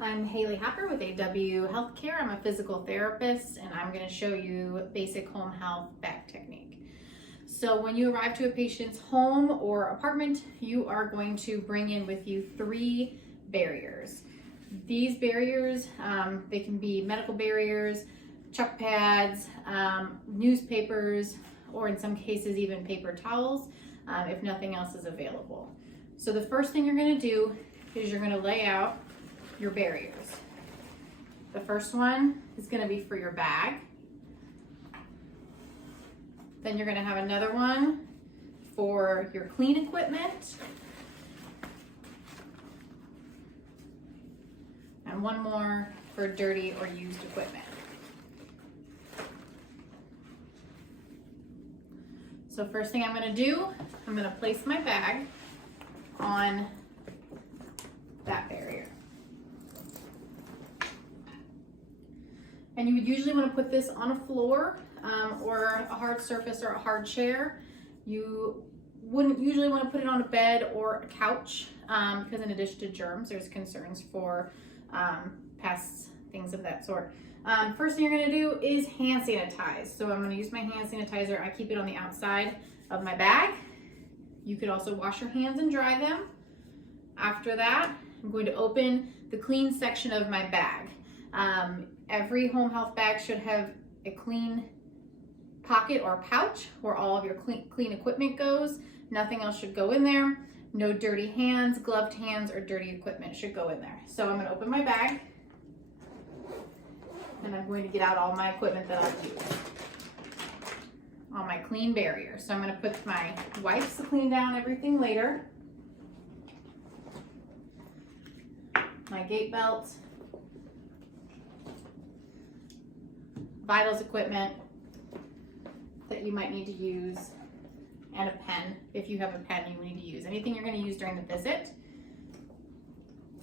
I'm Haley Happer with AW Healthcare. I'm a physical therapist and I'm going to show you basic home health bag technique. So when you arrive to a patient's home or apartment, you are going to bring in with you 3 barriers. These barriers, they can be medical barriers, chuck pads, newspapers, or in some cases even paper towels if nothing else is available. So the first thing you're going to do is you're going to lay out your barriers. The first one is going to be for your bag. Then you're going to have another one for your clean equipment. And one more for dirty or used equipment. So first thing I'm going to do, I'm going to place my bag on that barrier. And you would usually want to put this on a floor or a hard surface or a hard chair. You wouldn't usually want to put it on a bed or a couch because in addition to germs, there's concerns for pests, things of that sort. First thing you're going to do is hand sanitize. So I'm going to use my hand sanitizer. I keep it on the outside of my bag. You could also wash your hands and dry them. After that, I'm going to open the clean section of my bag. Every home health bag should have a clean pocket or pouch where all of your clean equipment goes. Nothing else should go in there. No dirty hands, gloved hands, or dirty equipment should go in there. So I'm going to open my bag and I'm going to get out all my equipment that I've used. All my clean barriers. So I'm going to put my wipes to clean down everything later. My gait belt. Vitals equipment that you might need to use, and a pen. If you have a pen, you need to use anything you're going to use during the visit.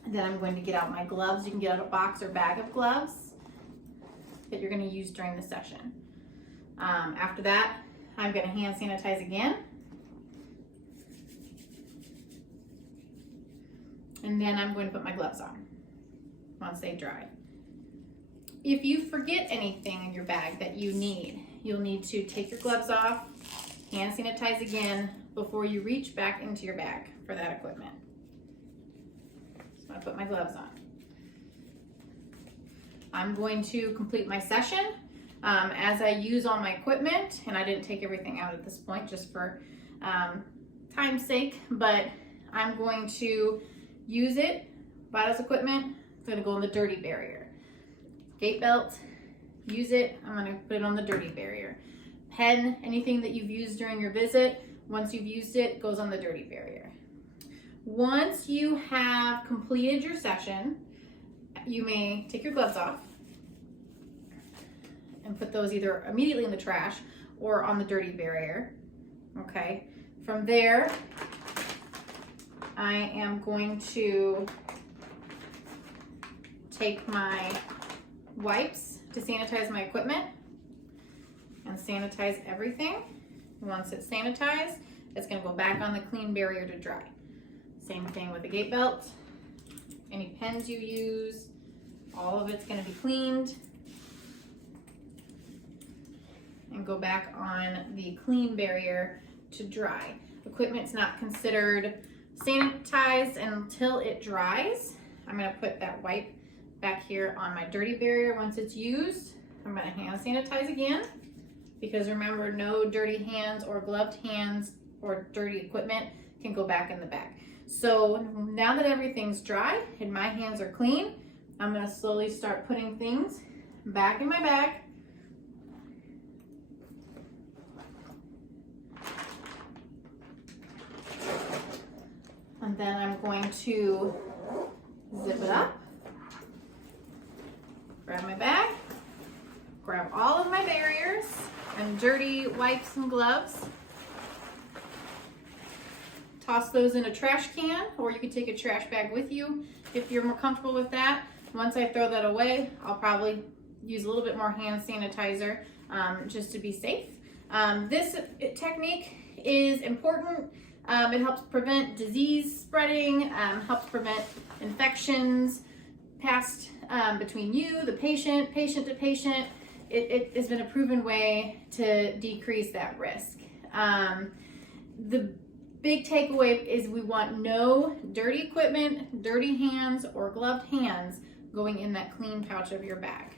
Then I'm going to get out my gloves. You can get out a box or bag of gloves that you're going to use during the session. After that, I'm going to hand sanitize again. And then I'm going to put my gloves on once they dry. If you forget anything in your bag that you need, you'll need to take your gloves off, hand sanitize again before you reach back into your bag for that equipment. So I'm going to put my gloves on. I'm going to complete my session. As I use all my equipment, and I didn't take everything out at this point just for time's sake, but I'm going to use it, vitals equipment, it's going to go on the dirty barrier. Gait belt, use it, I'm going to put it on the dirty barrier. Pen, anything that you've used during your visit, once you've used it, goes on the dirty barrier. Once you have completed your session, you may take your gloves off and put those either immediately in the trash or on the dirty barrier. Okay, from there, I am going to take my wipes to sanitize my equipment and sanitize everything. Once it's sanitized, it's going to go back on the clean barrier to dry. Same thing with the gait belt. Any pens you use, all of it's going to be cleaned and go back on the clean barrier to dry. Equipment's not considered sanitized until it dries. I'm going to put that wipe back here on my dirty barrier. Once it's used, I'm going to hand sanitize again, because remember, no dirty hands or gloved hands or dirty equipment can go back in the bag. So now that everything's dry and my hands are clean, I'm going to slowly start putting things back in my bag. And then I'm going to zip it up. Grab my bag, grab all of my barriers and dirty wipes and gloves, toss those in a trash can, or you can take a trash bag with you if you're more comfortable with that. Once I throw that away, I'll probably use a little bit more hand sanitizer just to be safe. This technique is important. It helps prevent disease spreading, helps prevent infections, passed between you, the patient, patient to patient. It has been a proven way to decrease that risk. The big takeaway is we want no dirty equipment, dirty hands, or gloved hands going in that clean pouch of your bag.